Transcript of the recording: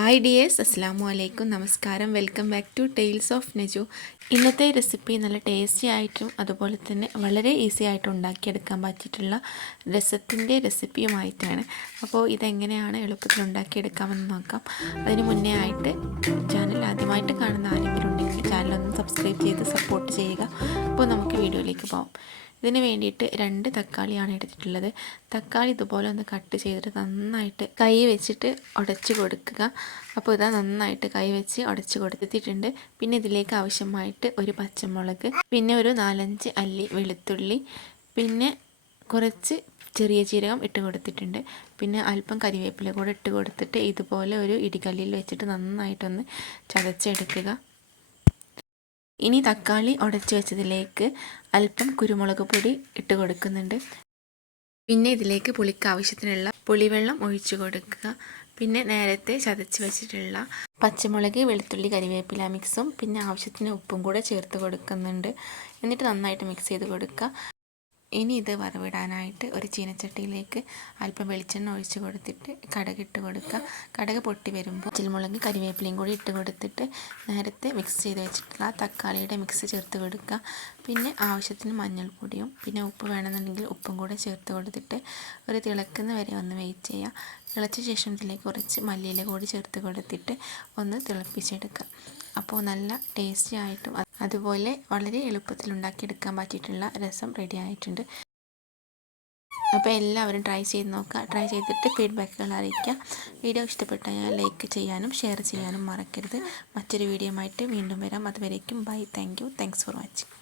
Hi dears അസ്സാം അലൈക്കും നമസ്കാരം welcome back to tales of Neju ഇന്നത്തെ റെസിപ്പി നല്ല ടേസ്റ്റി ആയിട്ടും അതുപോലെ തന്നെ വളരെ ഈസി ആയിട്ട് ഉണ്ടാക്കിയെടുക്കാൻ പറ്റിയിട്ടുള്ള രസത്തിന്റെ റെസിപ്പിയുമായിട്ടാണ് അപ്പോൾ ഇതെങ്ങനെയാണ് എളുപ്പത്തിൽ ഉണ്ടാക്കിയെടുക്കാമെന്ന് നോക്കാം. അതിന് മുന്നേ ആയിട്ട് ചാനൽ ആദ്യമായിട്ട് കാണുന്ന ആരെങ്കിലും ഉണ്ടെങ്കിൽ ചാനലൊന്ന് സബ്സ്ക്രൈബ് ചെയ്ത് സപ്പോർട്ട് ചെയ്യുക. അപ്പോൾ നമുക്ക് വീഡിയോയിലേക്ക് പോകാം ഇതിന് വേണ്ടിയിട്ട് രണ്ട് തക്കാളിയാണ് എടുത്തിട്ടുള്ളത്. തക്കാളി ഇതുപോലെ ഒന്ന് കട്ട് ചെയ്തിട്ട് നന്നായിട്ട് കൈ വെച്ചിട്ട് ഉടച്ച് കൊടുക്കുക. അപ്പോൾ ഇതാ നന്നായിട്ട് കൈ വെച്ച് ഉടച്ച് കൊടുത്തിട്ടുണ്ട്. പിന്നെ ഇതിലേക്ക് ആവശ്യമായിട്ട് ഒരു പച്ചമുളക് പിന്നെ ഒരു നാലഞ്ച് അല്ലി വെളുത്തുള്ളി പിന്നെ കുറച്ച് ചെറിയ ജീരകം ഇട്ട് കൊടുത്തിട്ടുണ്ട്. പിന്നെ അല്പം കറിവേപ്പില കൂടെ ഇട്ട് കൊടുത്തിട്ട് ഇതുപോലെ ഒരു ഇടികല്ലിൽ വെച്ചിട്ട് നന്നായിട്ടൊന്ന് ചതച്ചെടുക്കുക. ഇനി തക്കാളി ഉടച്ചു വെച്ചതിലേക്ക് അല്പം കുരുമുളക് പൊടി ഇട്ട് കൊടുക്കുന്നുണ്ട്. പിന്നെ ഇതിലേക്ക് പുളിക്ക് ആവശ്യത്തിനുള്ള പുളിവെള്ളം ഒഴിച്ചു കൊടുക്കുക. പിന്നെ നേരത്തെ ചതച്ച് വെച്ചിട്ടുള്ള പച്ചമുളക് വെളുത്തുള്ളി കരിവേപ്പില മിക്സും പിന്നെ ആവശ്യത്തിന് ഉപ്പും കൂടെ ചേർത്ത് കൊടുക്കുന്നുണ്ട്. എന്നിട്ട് നന്നായിട്ട് മിക്സ് ചെയ്ത് കൊടുക്കുക. ഇനി ഇത് വറവിടാനായിട്ട് ഒരു ചീനച്ചട്ടിയിലേക്ക് അല്പം വെളിച്ചെണ്ണ ഒഴിച്ച് കൊടുത്തിട്ട് കടക് ഇട്ട് കൊടുക്കുക. കടക് പൊട്ടി വരുമ്പോൾ ചിൽമുളക് കരിവേപ്പിലയും കൂടി ഇട്ട് കൊടുത്തിട്ട് നേരത്തെ മിക്സ് ചെയ്ത് വെച്ചിട്ടുള്ള തക്കാളിയുടെ മിക്സ് ചേർത്ത് കൊടുക്കുക. പിന്നെ ആവശ്യത്തിന് മഞ്ഞൾപ്പൊടിയും പിന്നെ ഉപ്പ് വേണമെന്നുണ്ടെങ്കിൽ ഉപ്പും കൂടെ ചേർത്ത് കൊടുത്തിട്ട് ഒരു തിളക്കുന്ന വരെ ഒന്ന് വെയിറ്റ് ചെയ്യുക. തിളച്ച ശേഷം ഇതിലേക്ക് കുറച്ച് മല്ലിയില കൂടി ചേർത്ത് കൊടുത്തിട്ട് ഒന്ന് തിളപ്പിച്ചെടുക്കുക. അപ്പോൾ നല്ല ടേസ്റ്റി ആയിട്ടും അതുപോലെ വളരെ എളുപ്പത്തിൽ ഉണ്ടാക്കിയെടുക്കാൻ പറ്റിയിട്ടുള്ള രസം റെഡി ആയിട്ടുണ്ട്. അപ്പോൾ എല്ലാവരും ട്രൈ ചെയ്ത് നോക്കുക. ട്രൈ ചെയ്തിട്ട് ഫീഡ്ബാക്കുകൾ അറിയിക്കുക. വീഡിയോ ഇഷ്ടപ്പെട്ടാൽ ലൈക്ക് ചെയ്യാനും ഷെയർ ചെയ്യാനും മറക്കരുത്. മറ്റൊരു വീഡിയോ ആയിട്ട് വീണ്ടും വരാം. അതുവരേക്കും bye thank you thanks for watching